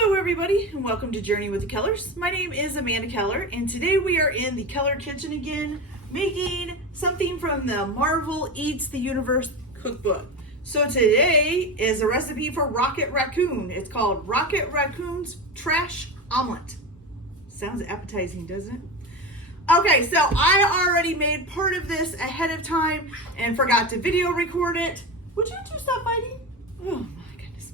Hello everybody and welcome to Journey with the Kellers. My name is Amanda Keller and today we are in the Keller kitchen again making something from the Marvel Eats the Universe cookbook. So today is a recipe for Rocket Raccoon. It's called Rocket Raccoon's Trash Omelet. Sounds appetizing, doesn't it? Okay, so I already made part of this ahead of time and forgot to video record it. Would you two stop fighting? Oh my goodness.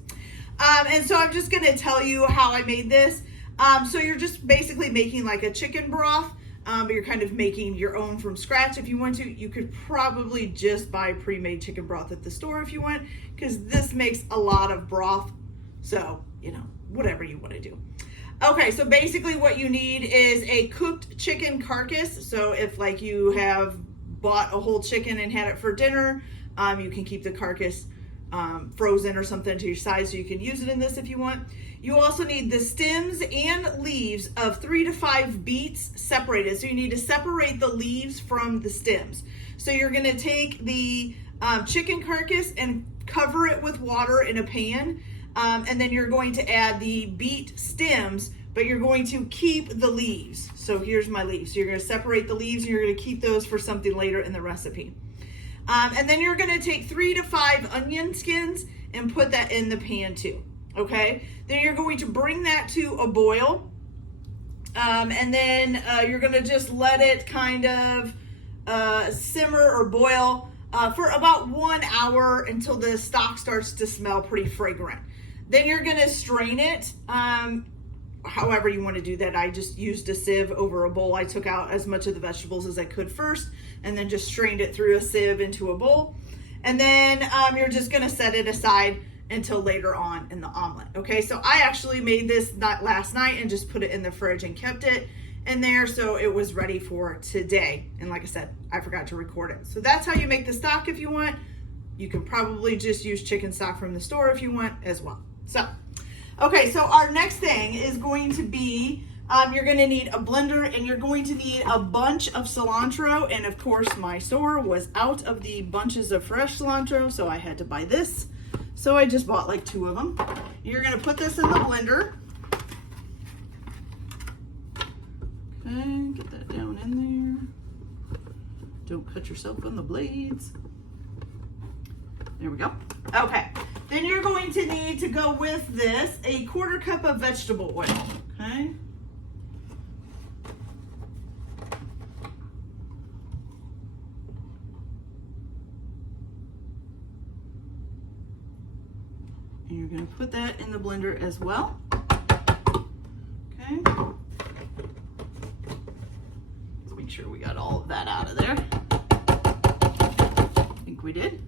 And so I'm just gonna tell you how I made this. So you're just basically making like a chicken broth, but you're kind of making your own from scratch if you want to. You could probably just buy pre-made chicken broth at the store if you want, because this makes a lot of broth. So, you know, whatever you want to do. Okay, so basically what you need is a cooked chicken carcass. So if like you have bought a whole chicken and had it for dinner, you can keep the carcass frozen or something to your size so you can use it in this if you want. You also need the stems and leaves of 3 to 5 beets separated. So you need to separate the leaves from the stems. So you're gonna take the chicken carcass and cover it with water in a pan. And then you're going to add the beet stems, but you're going to keep the leaves. So here's my leaves. So you're going to separate the leaves and you're going to keep those for something later in the recipe. And then you're going to take 3 to 5 onion skins and put that in the pan too. Okay. Then you're going to bring that to a boil. And then you're going to just let it kind of simmer or boil for about 1 hour until the stock starts to smell pretty fragrant. Then you're gonna strain it, however you want to do that. I just used a sieve over a bowl. I took out as much of the vegetables as I could first, and then just strained it through a sieve into a bowl. And then you're just gonna set it aside until later on in the omelet. Okay, so I actually made this last night and just put it in the fridge and kept it in there so it was ready for today. And like I said, I forgot to record it. So that's how you make the stock if you want. You can probably just use chicken stock from the store if you want as well. So, okay, so our next thing is going to be, you're going to need a blender and you're going to need a bunch of cilantro. And of course, my store was out of the bunches of fresh cilantro, so I had to buy this. So I just bought like 2 of them. You're going to put this in the blender. Okay, get that down in there. Don't cut yourself on the blades. There we go. Okay. Then you're going to need to go with this a 1/4 cup of vegetable oil. Okay. And you're going to put that in the blender as well. Okay. Let's make sure we got all of that out of there. I think we did.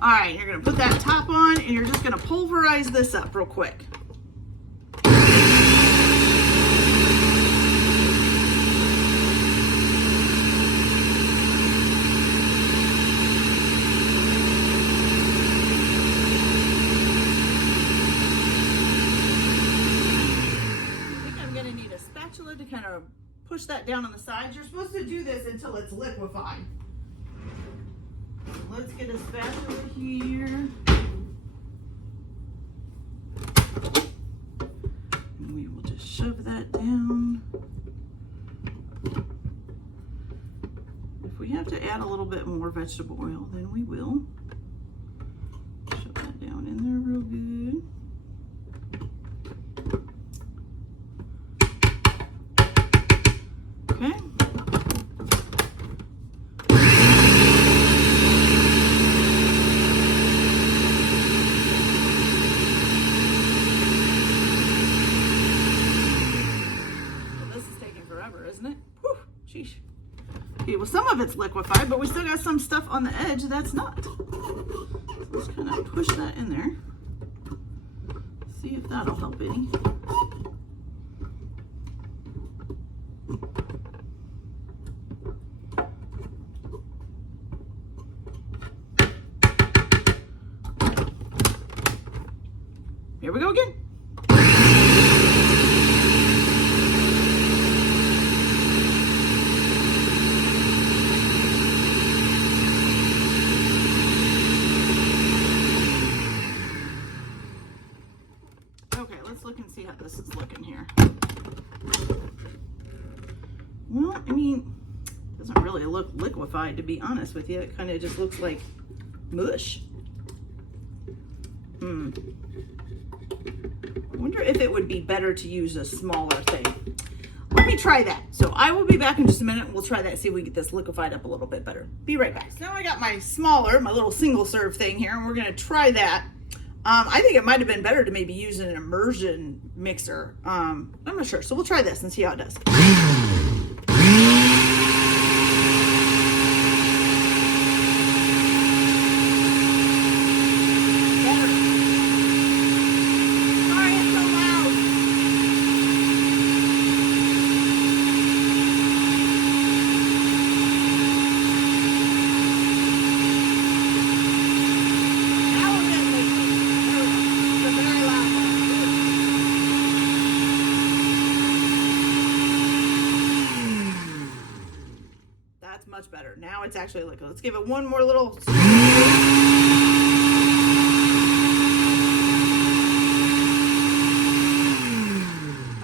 All right, you're gonna put that top on and you're just gonna pulverize this up real quick. I think I'm gonna need a spatula to kind of push that down on the sides. You're supposed to do this until it's liquefied. Let's get a spatula here. And we will just shove that down. If we have to add a little bit more vegetable oil, then we will. Shove that down in there real good. Okay. Isn't it? Whew, sheesh. Okay, well, some of it's liquefied, but we still got some stuff on the edge that's not. So let's kind of push that in there. See if that'll help any. Here we go again. look and see how this is looking here. Well, I mean, it doesn't really look liquefied, to be honest with you. It kind of just looks like mush. I wonder if it would be better to use a smaller thing. Let me try that. So I will be back in just a minute and we'll try that, see if we can get this liquefied up a little bit better. Be right back. So now I got my smaller, my little single serve thing here, and we're gonna try that. I think it might have been better to maybe use an immersion mixer. I'm not sure. So we'll try this and see how it does. Much better. Now it's actually liquid. Let's give it one more little.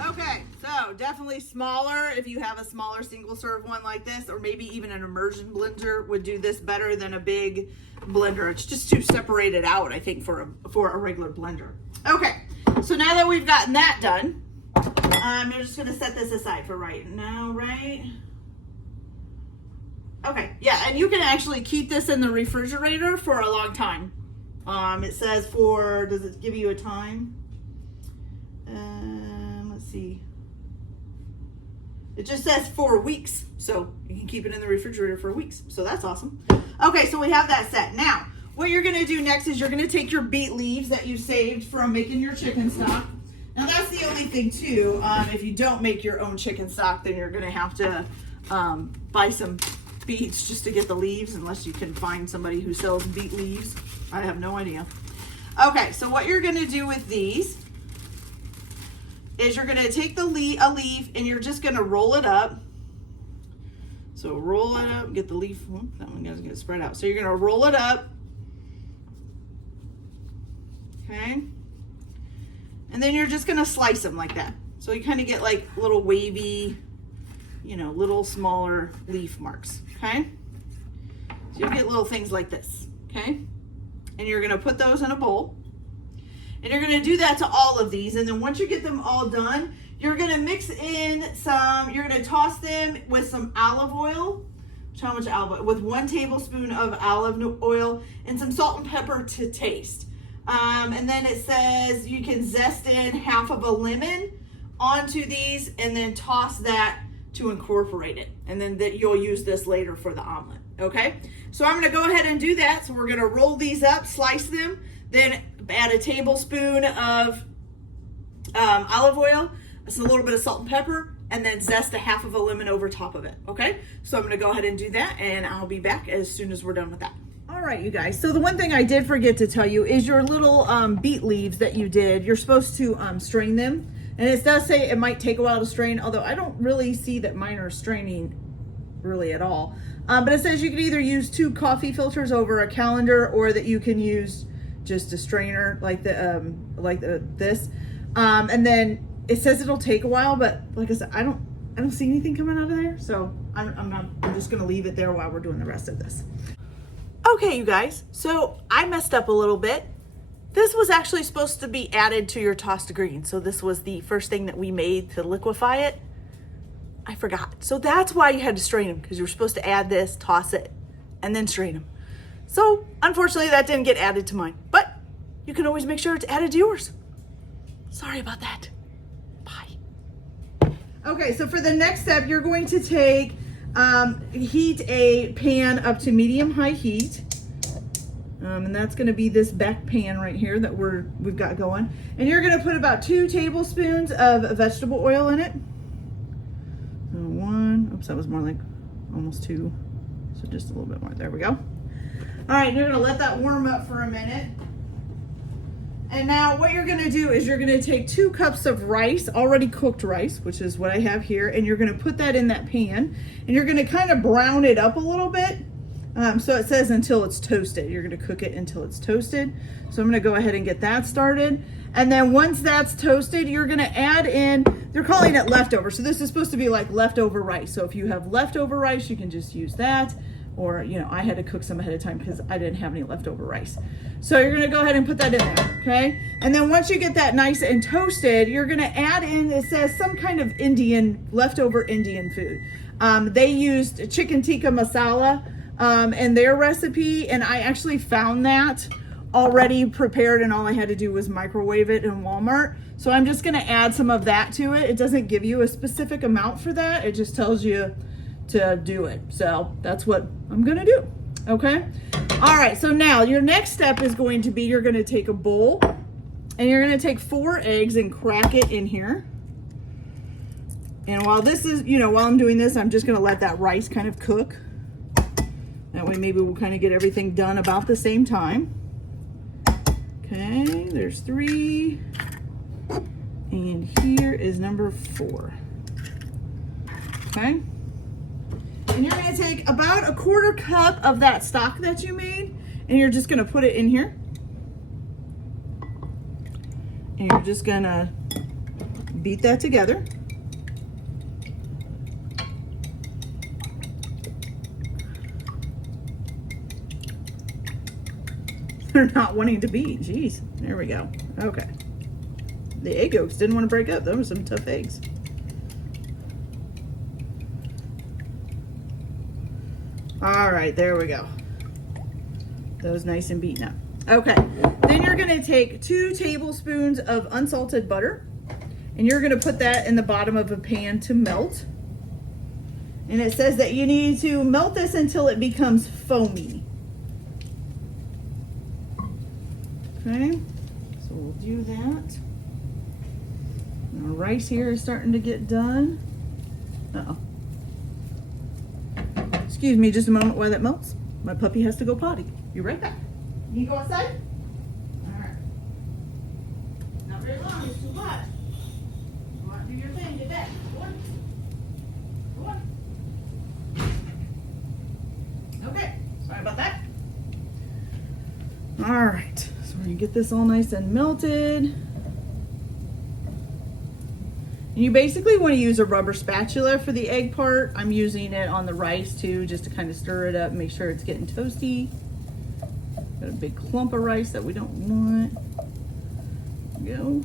Okay, so definitely smaller. If you have a smaller single serve one like this, or maybe even an immersion blender would do this better than a big blender. It's just too separated out, I think, for a regular blender. Okay, so now that we've gotten that done, I'm just going to set this aside for right now, right? Okay, yeah, and you can actually keep this in the refrigerator for a long time. It says does it give you a time? Let's see. It just says 4 weeks, so you can keep it in the refrigerator for weeks. So that's awesome. Okay, so we have that set. Now, what you're gonna do next is you're gonna take your beet leaves that you saved from making your chicken stock. Now that's the only thing too, if you don't make your own chicken stock, then you're gonna have to buy some beets just to get the leaves, unless you can find somebody who sells beet leaves. I have no idea. Okay, so what you're gonna do with these is you're gonna take a leaf and you're just gonna roll it up. So roll it up, get the leaf, that one doesn't get spread out. So you're gonna roll it up, okay? And then you're just gonna slice them like that. So you kind of get like little wavy, little smaller leaf marks, okay? So you'll get little things like this, okay? And you're gonna put those in a bowl. And you're gonna do that to all of these. And then once you get them all done, you're gonna mix in you're gonna toss them with some olive oil. How much olive oil? With 1 tablespoon of olive oil and some salt and pepper to taste. And then it says you can zest in half of a lemon onto these and then toss that to incorporate it, and then you'll use this later for the omelet. Okay, so I'm going to go ahead and do that. So we're going to roll these up, slice them, then add a tablespoon of olive oil, a little bit of salt and pepper, and then zest a half of a lemon over top of it. Okay, so I'm going to go ahead and do that, and I'll be back as soon as we're done with that. All right, you guys, so the one thing I did forget to tell you is your little beet leaves that you did, you're supposed to strain them. And it does say it might take a while to strain, although I don't really see that mine are straining really at all. But it says you can either use 2 coffee filters over a calendar, or that you can use just a strainer like this. And then it says it'll take a while, but like I said, I don't see anything coming out of there, so I'm just gonna leave it there while we're doing the rest of this. Okay, you guys, so I messed up a little bit. This was actually supposed to be added to your tossed greens. So this was the first thing that we made to liquefy it. I forgot. So that's why you had to strain them, because you were supposed to add this, toss it, and then strain them. So unfortunately that didn't get added to mine, but you can always make sure it's added to yours. Sorry about that. Bye. Okay, so for the next step, you're going to heat a pan up to medium-high heat. And that's going to be this back pan right here that we've got going. And you're going to put about 2 tablespoons of vegetable oil in it. 1, oops, that was more like almost 2. So just a little bit more. There we go. All right, you're going to let that warm up for a minute. And now what you're going to do is you're going to take 2 cups of rice, already cooked rice, which is what I have here, and you're going to put that in that pan, and you're going to kind of brown it up a little bit. So it says until it's toasted. You're gonna cook it until it's toasted. So I'm gonna go ahead and get that started. And then once that's toasted, you're gonna add in, they're calling it leftover. So this is supposed to be like leftover rice. So if you have leftover rice, you can just use that. Or, you know, I had to cook some ahead of time because I didn't have any leftover rice. So you're gonna go ahead and put that in there, okay? And then once you get that nice and toasted, you're gonna add in, it says some kind of leftover Indian food. They used chicken tikka masala in their recipe, and I actually found that already prepared, and all I had to do was microwave it in Walmart. So I'm just gonna add some of that to it. It doesn't give you a specific amount for that. It just tells you to do it. So that's what I'm gonna do, okay? All right, so now your next step is going to be, you're gonna take a bowl and you're gonna take 4 eggs and crack it in here. And while this is, you know, while I'm doing this, I'm just gonna let that rice kind of cook. That way maybe we'll kind of get everything done about the same time. Okay, there's 3. And here is number 4. Okay. And you're gonna take about 1/4 cup of that stock that you made, and you're just gonna put it in here. And you're just gonna beat that together. They're not wanting to beat, jeez. There we go, okay. The egg yolks didn't want to break up. Those were some tough eggs. All right, there we go. Those nice and beaten up. Okay, then you're gonna take 2 tablespoons of unsalted butter, and you're gonna put that in the bottom of a pan to melt. And it says that you need to melt this until it becomes foamy. Okay, so we'll do that. Our rice here is starting to get done. Uh-oh. Excuse me just a moment while that melts. My puppy has to go potty. Be right back. You go outside? All right. Not very long, it's too hot. Go on, do your thing, get back. Go on. Go on. Okay, sorry about that. All right, so we're gonna get this all nice and melted. You basically want to use a rubber spatula for the egg part. I'm using it on the rice too, just to kind of stir it up, make sure it's getting toasty. Got a big clump of rice that we don't want. There we go.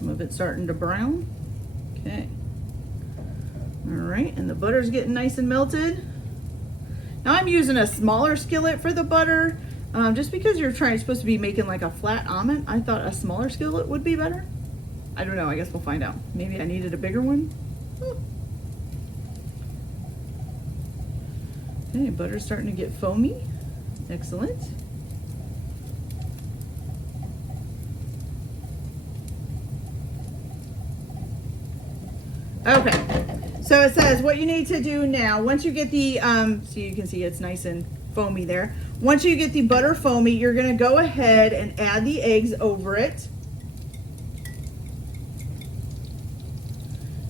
Some of it's starting to brown. Okay. All right, and the butter's getting nice and melted. Now I'm using a smaller skillet for the butter, just because you're supposed to be making like a flat omelet. I thought a smaller skillet would be better. I don't know, I guess we'll find out. Maybe I needed a bigger one. Okay, butter's starting to get foamy. Excellent. Okay, so it says what you need to do now, once you get the, so you can see it's nice and foamy there. Once you get the butter foamy, you're gonna go ahead and add the eggs over it.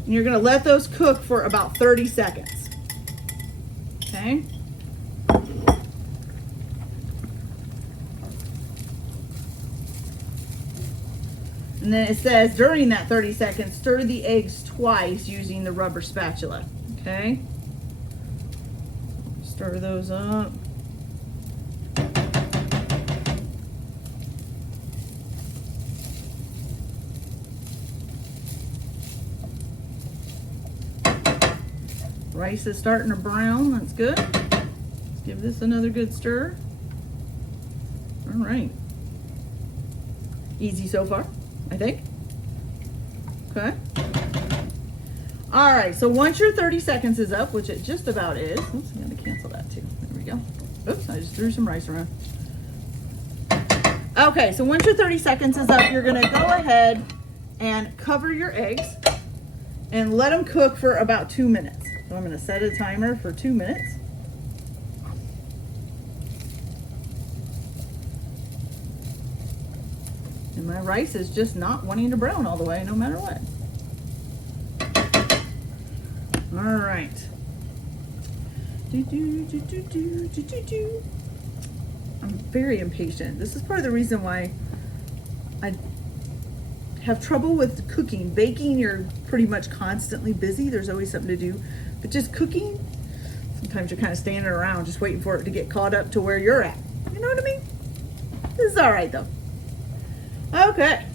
And you're gonna let those cook for about 30 seconds. Okay? And then it says during that 30 seconds, stir the eggs twice using the rubber spatula. Okay? Stir those up. Rice is starting to brown, that's good. Let's give this another good stir. All right. Easy so far, I think. Okay. All right, so once your 30 seconds is up, which it just about is, oops, I'm gonna cancel that too. There we go. Oops, I just threw some rice around. Okay, so once your 30 seconds is up, you're gonna go ahead and cover your eggs and let them cook for about 2 minutes. So I'm going to set a timer for 2 minutes. And my rice is just not wanting to brown all the way, no matter what. All right. I'm very impatient. This is part of the reason why I have trouble with cooking. Baking, you're pretty much constantly busy. There's always something to do. But just cooking, sometimes you're kind of standing around just waiting for it to get caught up to where you're at. You know what I mean? This is all right though. Okay.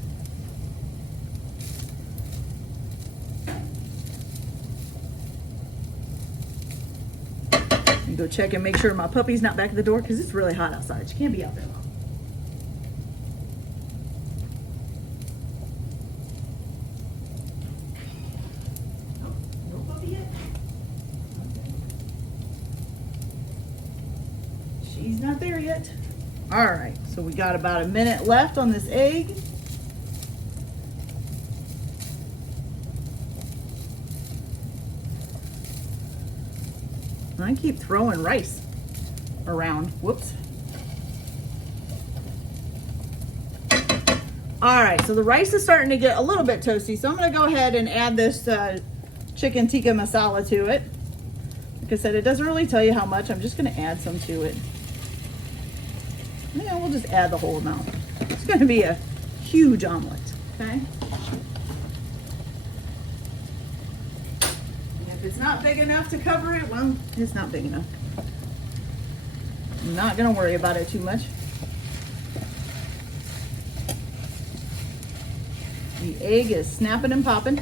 Go check and make sure my puppy's not back at the door because it's really hot outside. She can't be out there long. No puppy yet? Okay. She's not there yet. All right, so we got about a minute left on this egg. I keep throwing rice around. Whoops. All right, so the rice is starting to get a little bit toasty, so I'm gonna go ahead and add this chicken tikka masala to it. Like I said, it doesn't really tell you how much. I'm just gonna add some to it. Yeah, we'll just add the whole amount. It's gonna be a huge omelet, okay? If it's not big enough to cover it, well, it's not big enough. I'm not gonna worry about it too much. The egg is snapping and popping.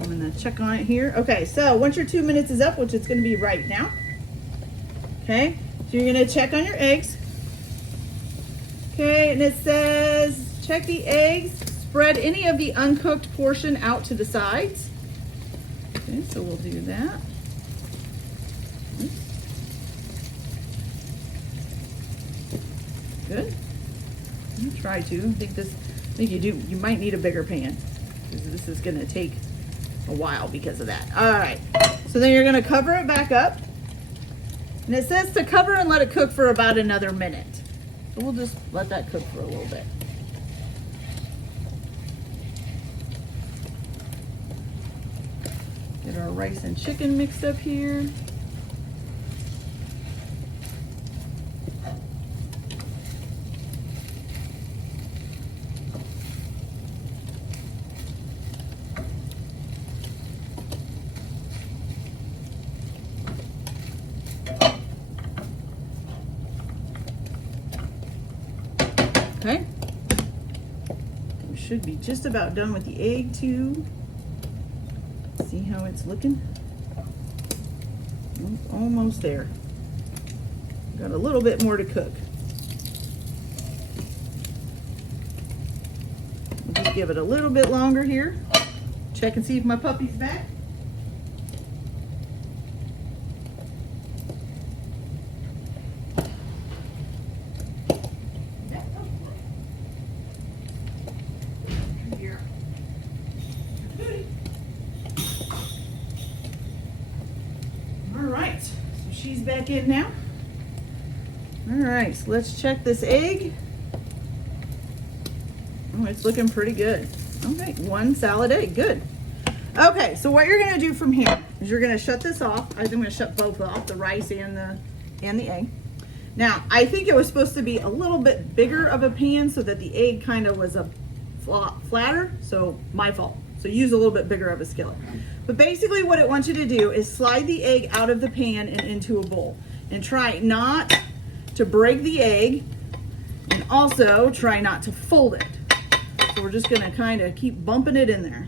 I'm gonna check on it here. Okay, so once your 2 minutes is up, which it's gonna be right now. Okay, so you're gonna check on your eggs. Okay, and it says, check the eggs, spread any of the uncooked portion out to the sides. Okay, so we'll do that. Good. I'm gonna try to. I think you might need a bigger pan because this is gonna take a while because of that. All right. So then you're gonna cover it back up. And it says to cover and let it cook for about another minute. So we'll just let that cook for a little bit. Get our rice and chicken mixed up here. Okay. We should be just about done with the egg too. See how it's looking? Almost there. Got a little bit more to cook. We'll just give it a little bit longer here. Check and see if my puppy's back. She's back in now. All right, so let's check this egg. Oh, it's looking pretty good. Okay, 1 salad egg, good. Okay, so what you're gonna do from here is you're gonna shut this off. I'm gonna shut both off, the rice and the egg. Now, I think it was supposed to be a little bit bigger of a pan so that the egg kind of was a flatter, so my fault. So use a little bit bigger of a skillet. But basically what it wants you to do is slide the egg out of the pan and into a bowl. And try not to break the egg, and also try not to fold it. So we're just gonna kind of keep bumping it in there.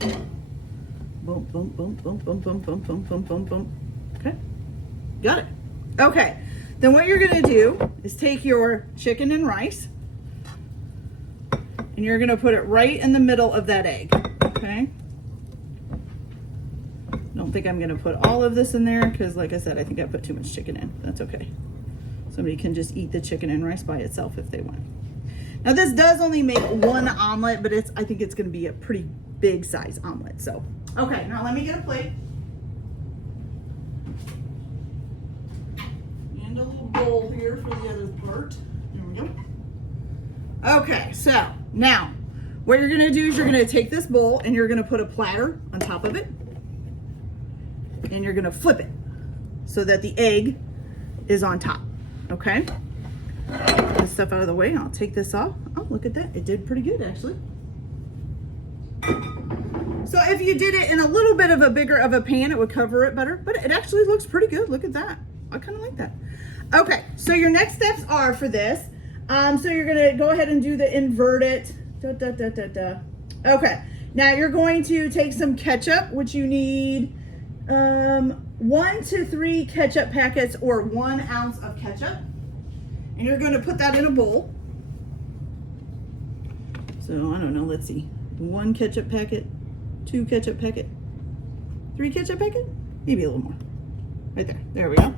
Boom, boom, boom, boom, boom, boom, boom, boom, boom, boom, boom. Okay, got it. Okay, then what you're gonna do is take your chicken and rice, and you're gonna put it right in the middle of that egg, okay? Don't think I'm gonna put all of this in there because like I said, I think I put too much chicken in. That's okay. Somebody can just eat the chicken and rice by itself if they want. Now this does only make 1 omelet, but I think it's gonna be a pretty big size omelet. So, okay, now let me get a plate. And a little bowl here for the other part. There we go. Okay, so now what you're gonna do is you're gonna take this bowl and you're gonna put a platter on top of it. And you're gonna flip it. so that the egg is on top, okay? Get this stuff out of the way, and I'll take this off. Oh, look at that. It did pretty good, actually. So if you did it in a little bit of a bigger of a pan, it would cover it better, but it actually looks pretty good. Look at that. I kind of like that. Okay, so your next steps are for this. So you're gonna go ahead and do the inverted. Okay, now you're going to take some ketchup, which you need 1 to 3 ketchup packets or 1 ounce of ketchup. And you're gonna put that in a bowl. So I don't know, let's see. 1 ketchup packet, 2 ketchup packet, 3 ketchup packet, maybe a little more. Right there, there we go.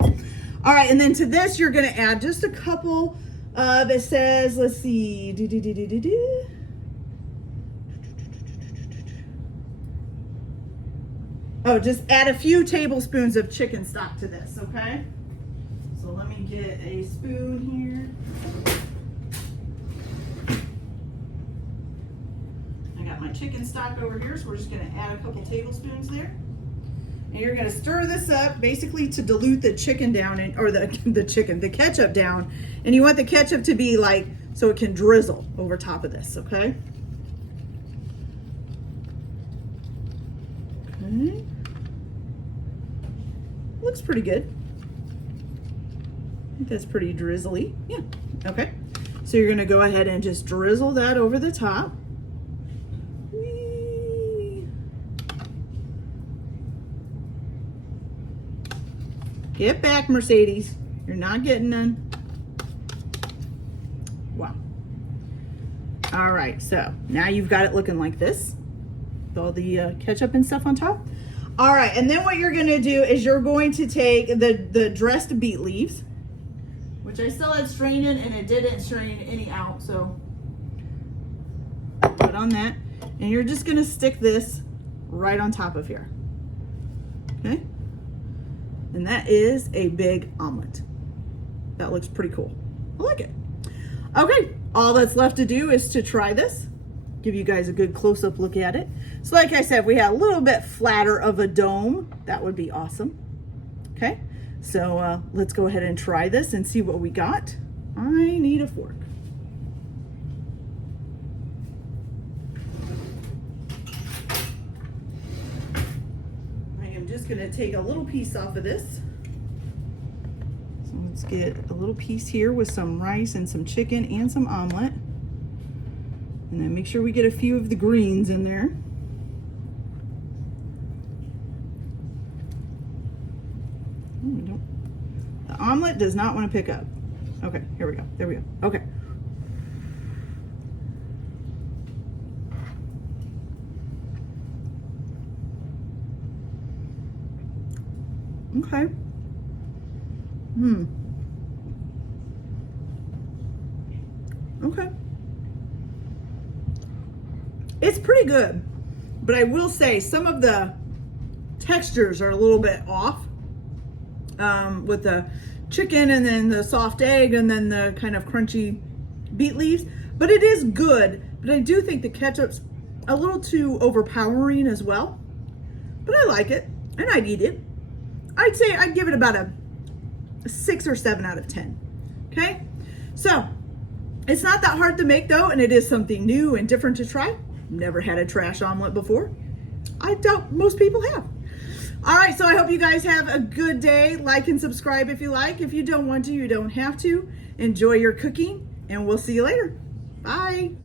All right, and then to this, you're gonna add just a couple that says, let's see, oh, just add a few tablespoons of chicken stock to this, okay? So let me get a spoon here. I got my chicken stock over here, so we're just gonna add a couple tablespoons there. And you're gonna stir this up basically to dilute the chicken down, or the ketchup down. And you want the ketchup to be like, so it can drizzle over top of this, okay? Okay. Looks pretty good. I think that's pretty drizzly. Yeah, okay. So you're gonna go ahead and just drizzle that over the top. Whee. Get back, Mercedes. You're not getting none. Wow. All right, so now you've got it looking like this with all the ketchup and stuff on top. All right, and then what you're gonna do is you're going to take the dressed beet leaves, which I still had straining, and it didn't strain any out, so put on that. And you're just gonna stick this right on top of here, okay? And that is a big omelet. That looks pretty cool. I like it. Okay, all that's left to do is to try this. Give you guys a good close-up look at it. So like I said, we had a little bit flatter of a dome. That would be awesome. Okay, so let's go ahead and try this and see what we got. I need a fork. I am just gonna take a little piece off of this. So let's get a little piece here with some rice and some chicken and some omelet. And then make sure we get a few of the greens in there. Oh, we don't. The omelet does not want to pick up. Okay, here we go. There we go. Okay. Okay. Okay. It's pretty good, but I will say some of the textures are a little bit off with the chicken and then the soft egg and then the kind of crunchy beet leaves, but it is good. But I do think the ketchup's a little too overpowering as well, but I like it and I'd eat it. I'd say I'd give it about a 6 or 7 out of 10. Okay, so it's not that hard to make though, and it is something new and different to try. Never had a trash omelet before. I doubt most people have. All right, so I hope you guys have a good day. Like and subscribe if you like. If you don't want to, you don't have to. Enjoy your cooking, and we'll see you later. Bye.